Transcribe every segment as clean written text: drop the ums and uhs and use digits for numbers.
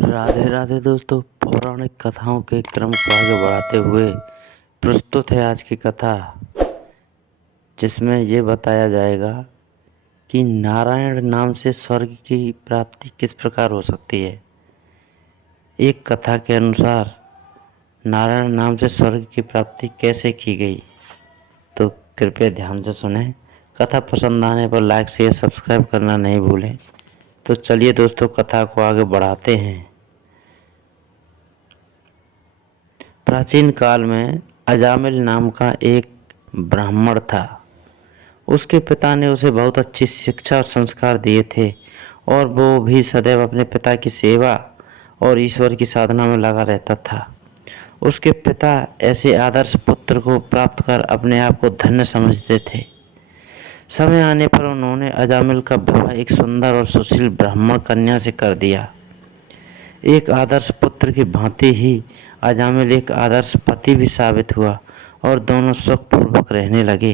राधे राधे दोस्तों। पौराणिक कथाओं के क्रम को आगे बढ़ाते हुए प्रस्तुत है आज की कथा, जिसमें ये बताया जाएगा कि नारायण नाम से स्वर्ग की प्राप्ति किस प्रकार हो सकती है। एक कथा के अनुसार नारायण नाम से स्वर्ग की प्राप्ति कैसे की गई, तो कृपया ध्यान से सुनें। कथा पसंद आने पर लाइक शेयर सब्सक्राइब करना नहीं भूलें। तो चलिए दोस्तों, कथा को आगे बढ़ाते हैं। प्राचीन काल में अजामिल नाम का एक ब्राह्मण था। उसके पिता ने उसे बहुत अच्छी शिक्षा और संस्कार दिए थे और वो भी सदैव अपने पिता की सेवा और ईश्वर की साधना में लगा रहता था। उसके पिता ऐसे आदर्श पुत्र को प्राप्त कर अपने आप को धन्य समझते थे। समय आने पर उन्होंने अजामिल का विवाह एक सुंदर और सुशील ब्राह्मण कन्या से कर दिया। एक आदर्श पुत्र की भांति ही अजामिल एक आदर्श पति भी साबित हुआ और दोनों सुखपूर्वक रहने लगे।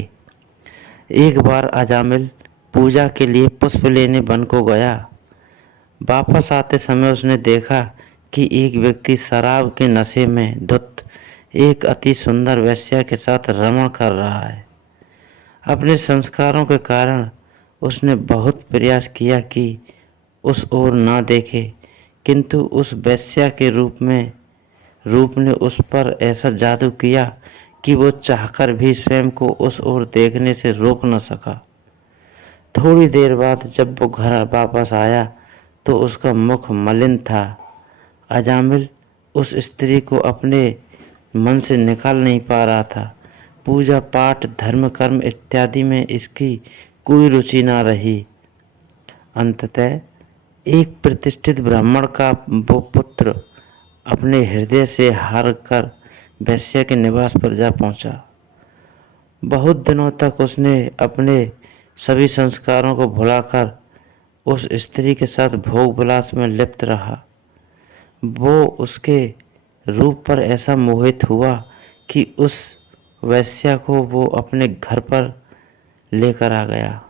एक बार अजामिल पूजा के लिए पुष्प लेने वन को गया। वापस आते समय उसने देखा कि एक व्यक्ति शराब के नशे में धुत एक अति सुंदर वेश्या के साथ रमण कर रहा है। अपने संस्कारों के कारण उसने बहुत प्रयास किया कि उस ओर ना देखे, किंतु उस वेश्या के रूप ने उस पर ऐसा जादू किया कि वो चाहकर भी स्वयं को उस ओर देखने से रोक न सका। थोड़ी देर बाद जब वो घर वापस आया तो उसका मुख मलिन था। अजामिल उस स्त्री को अपने मन से निकाल नहीं पा रहा था। पूजा पाठ धर्म कर्म इत्यादि में इसकी कोई रुचि ना रही। अंततः एक प्रतिष्ठित ब्राह्मण का वो पुत्र अपने हृदय से हार कर वेश्या के निवास पर जा पहुंचा। बहुत दिनों तक उसने अपने सभी संस्कारों को भुलाकर उस स्त्री के साथ भोग विलास में लिप्त रहा। वो उसके रूप पर ऐसा मोहित हुआ कि उस वेश्या को वो अपने घर पर लेकर आ गया।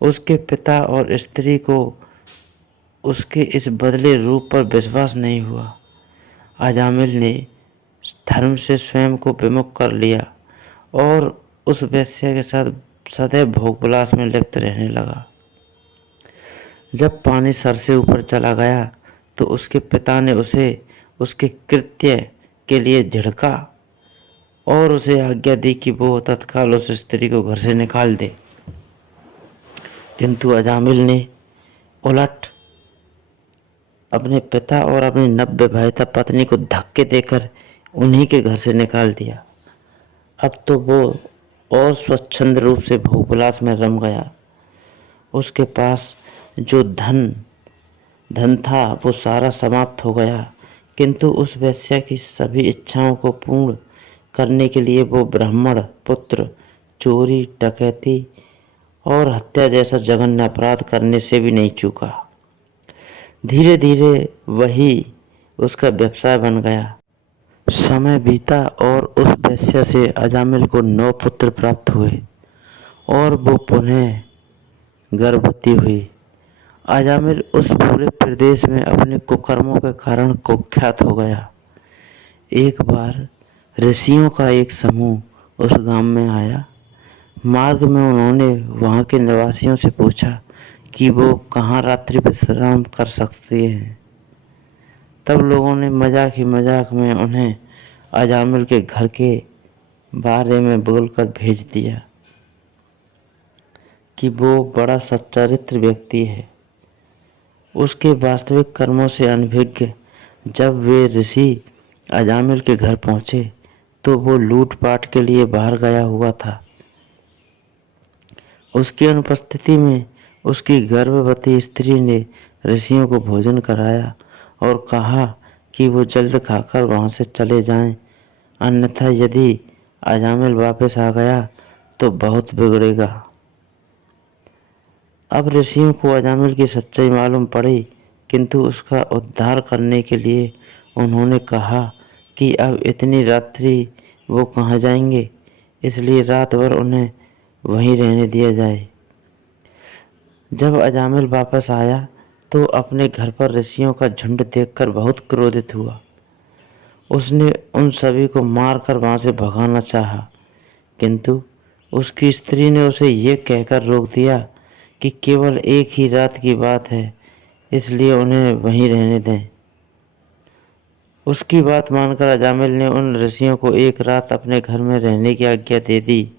उसके पिता और स्त्री को उसके इस बदले रूप पर विश्वास नहीं हुआ। अजामिल ने धर्म से स्वयं को विमुख कर लिया और उस वेश्या के साथ सदैव भोग विलास में लिप्त रहने लगा। जब पानी सर से ऊपर चला गया तो उसके पिता ने उसे उसके कृत्य के लिए झिड़का और उसे आज्ञा दी कि वो तत्काल उस स्त्री को घर से निकाल दे। किंतु अजामिल ने उलट अपने पिता और अपनी नवविवाहिता पत्नी को धक्के देकर उन्हीं के घर से निकाल दिया। अब तो वो और स्वच्छंद रूप से भोगविलास में रम गया। उसके पास जो धन था वो सारा समाप्त हो गया, किंतु उस वेश्या की सभी इच्छाओं को पूर्ण करने के लिए वो ब्राह्मण पुत्र चोरी डकैती और हत्या जैसा जघन्य अपराध करने से भी नहीं चूका। धीरे धीरे वही उसका व्यवसाय बन गया। समय बीता और उस वेश्या से अजामिल को 9 पुत्र प्राप्त हुए और वो पुनः गर्भवती हुई। अजामिल उस पूरे प्रदेश में अपने कुकर्मों के कारण कुख्यात हो गया। एक बार ऋषियों का एक समूह उस गांव में आया। मार्ग में उन्होंने वहां के निवासियों से पूछा कि वो कहाँ रात्रि विश्राम कर सकते हैं। तब लोगों ने मजाक में उन्हें अजामिल के घर के बारे में बोलकर भेज दिया कि वो बड़ा सच्चरित्र व्यक्ति है। उसके वास्तविक कर्मों से अनभिज्ञ जब वे ऋषि अजामिल के घर पहुंचे तो वो लूटपाट के लिए बाहर गया हुआ था। उसकी अनुपस्थिति में उसकी गर्भवती स्त्री ने ऋषियों को भोजन कराया और कहा कि वो जल्द खाकर वहां से चले जाएं, अन्यथा यदि अजामिल वापस आ गया तो बहुत बिगड़ेगा। अब ऋषियों को अजामिल की सच्चाई मालूम पड़ी, किंतु उसका उद्धार करने के लिए उन्होंने कहा कि अब इतनी रात्रि वो कहाँ जाएंगे, इसलिए रात भर उन्हें वहीं रहने दिया जाए। जब अजामिल वापस आया तो अपने घर पर ऋषियों का झुंड देखकर बहुत क्रोधित हुआ। उसने उन सभी को मारकर वहां से भगाना चाहा, किंतु उसकी स्त्री ने उसे ये कहकर रोक दिया कि केवल एक ही रात की बात है, इसलिए उन्हें वहीं रहने दें। उसकी बात मानकर अजामिल ने उन ऋषियों को एक रात अपने घर में रहने की आज्ञा दे दी।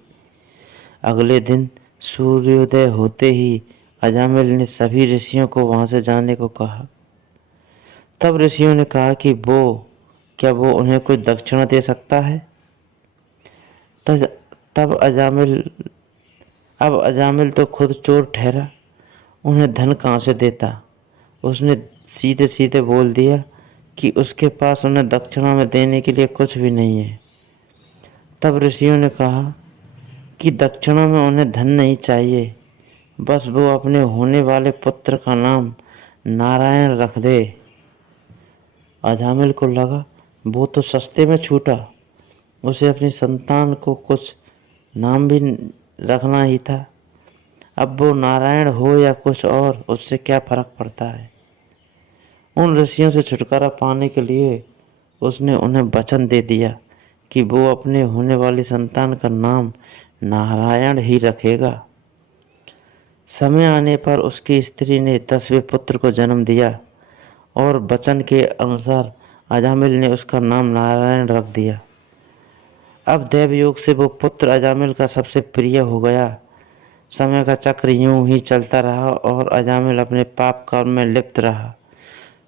अगले दिन सूर्योदय होते ही अजामिल ने सभी ऋषियों को वहां से जाने को कहा। तब ऋषियों ने कहा कि क्या वो उन्हें कुछ दक्षिणा दे सकता है। तब तब अजामिल तो खुद चोर ठहरा, उन्हें धन कहाँ से देता। उसने सीधे सीधे बोल दिया कि उसके पास उन्हें दक्षिणा में देने के लिए कुछ भी नहीं है। तब ऋषियों ने कहा कि दक्षिणा में उन्हें धन नहीं चाहिए, बस वो अपने होने वाले पुत्र का नाम नारायण रख दे। अजामिल को लगा वो तो सस्ते में छूटा, उसे अपनी संतान को कुछ नाम भी रखना ही था। अब वो नारायण हो या कुछ और, उससे क्या फर्क पड़ता है। उन ऋषियों से छुटकारा पाने के लिए उसने उन्हें वचन दे दिया कि वो अपने होने वाली संतान का नाम नारायण ही रखेगा। समय आने पर उसकी स्त्री ने 10वें पुत्र को जन्म दिया और वचन के अनुसार अजामिल ने उसका नाम नारायण रख दिया। अब दैवयोग से वो पुत्र अजामिल का सबसे प्रिय हो गया। समय का चक्र यूं ही चलता रहा और अजामिल अपने पाप कर्म में लिप्त रहा।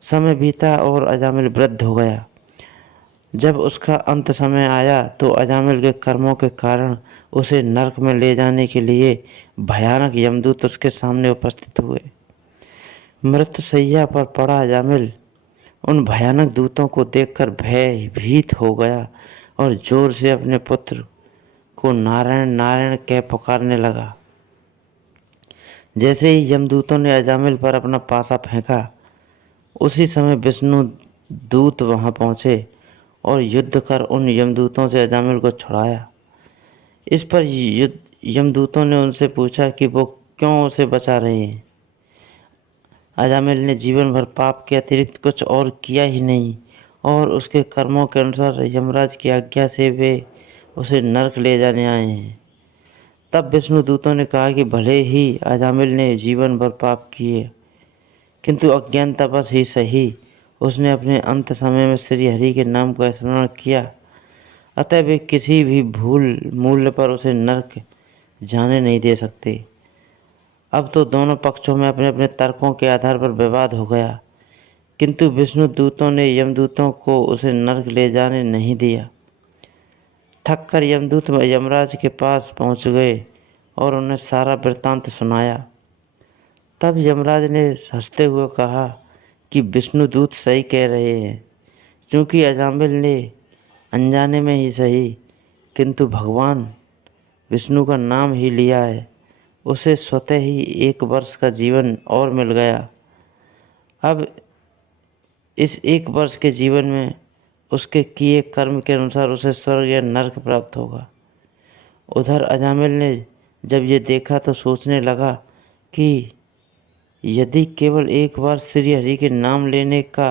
समय बीता और अजामिल वृद्ध हो गया। जब उसका अंत समय आया तो अजामिल के कर्मों के कारण उसे नरक में ले जाने के लिए भयानक यमदूत उसके सामने उपस्थित हुए। मृत्युशैया पर पड़ा अजामिल उन भयानक दूतों को देखकर भयभीत हो गया और जोर से अपने पुत्र को नारायण नारायण कह पुकारने लगा। जैसे ही यमदूतों ने अजामिल पर अपना पासा फेंका, उसी समय विष्णु दूत वहां पहुंचे और युद्ध कर उन यमदूतों से अजामिल को छुड़ाया। इस पर यमदूतों ने उनसे पूछा कि वो क्यों उसे बचा रहे हैं। अजामिल ने जीवन भर पाप के अतिरिक्त कुछ और किया ही नहीं और उसके कर्मों के अनुसार यमराज की आज्ञा से वे उसे नरक ले जाने आए हैं। तब विष्णु दूतों ने कहा कि भले ही अजामिल ने जीवन भर पाप किए, किंतु अज्ञानतावश ही सही उसने अपने अंत समय में श्री हरि के नाम का स्मरण किया, अतः वे किसी भी भूल मूल्य पर उसे नरक जाने नहीं दे सकते। अब तो दोनों पक्षों में अपने अपने तर्कों के आधार पर विवाद हो गया, किंतु विष्णु दूतों ने यमदूतों को उसे नरक ले जाने नहीं दिया। थक कर यमदूत यमराज के पास पहुंच गए और उन्हें सारा वृत्तांत सुनाया। तब यमराज ने हंसते हुए कहा कि विष्णुदूत सही कह रहे हैं, क्योंकि अजामिल ने अनजाने में ही सही किंतु भगवान विष्णु का नाम ही लिया है, उसे स्वतः ही 1 वर्ष का जीवन और मिल गया। अब इस 1 वर्ष के जीवन में उसके किए कर्म के अनुसार उसे स्वर्ग या नरक प्राप्त होगा। उधर अजामिल ने जब ये देखा तो सोचने लगा कि यदि केवल 1 बार श्री हरि के नाम लेने का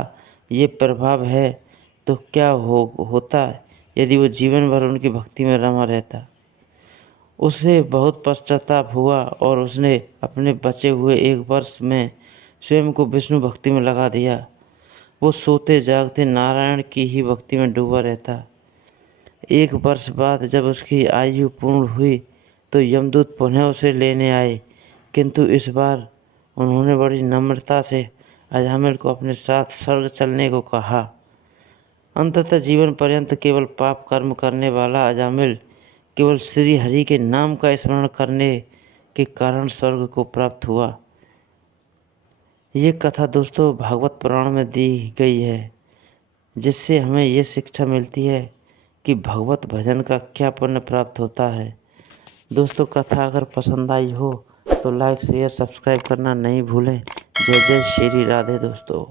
ये प्रभाव है तो क्या होता यदि वो जीवन भर उनकी भक्ति में रमा रहता। उसे बहुत पश्चाताप हुआ और उसने अपने बचे हुए 1 वर्ष में स्वयं को विष्णु भक्ति में लगा दिया। वो सोते जागते नारायण की ही भक्ति में डूबा रहता। 1 वर्ष बाद जब उसकी आयु पूर्ण हुई तो यमदूत पुनः उसे लेने आए, किंतु इस बार उन्होंने बड़ी नम्रता से अजामिल को अपने साथ स्वर्ग चलने को कहा। अंततः जीवन पर्यंत केवल पाप कर्म करने वाला अजामिल केवल श्री हरि के नाम का स्मरण करने के कारण स्वर्ग को प्राप्त हुआ। ये कथा दोस्तों भागवत पुराण में दी गई है, जिससे हमें ये शिक्षा मिलती है कि भगवत भजन का क्या पुण्य प्राप्त होता है। दोस्तों कथा अगर पसंद आई हो तो लाइक शेयर सब्सक्राइब करना नहीं भूलें। जय जय श्री राधे दोस्तों।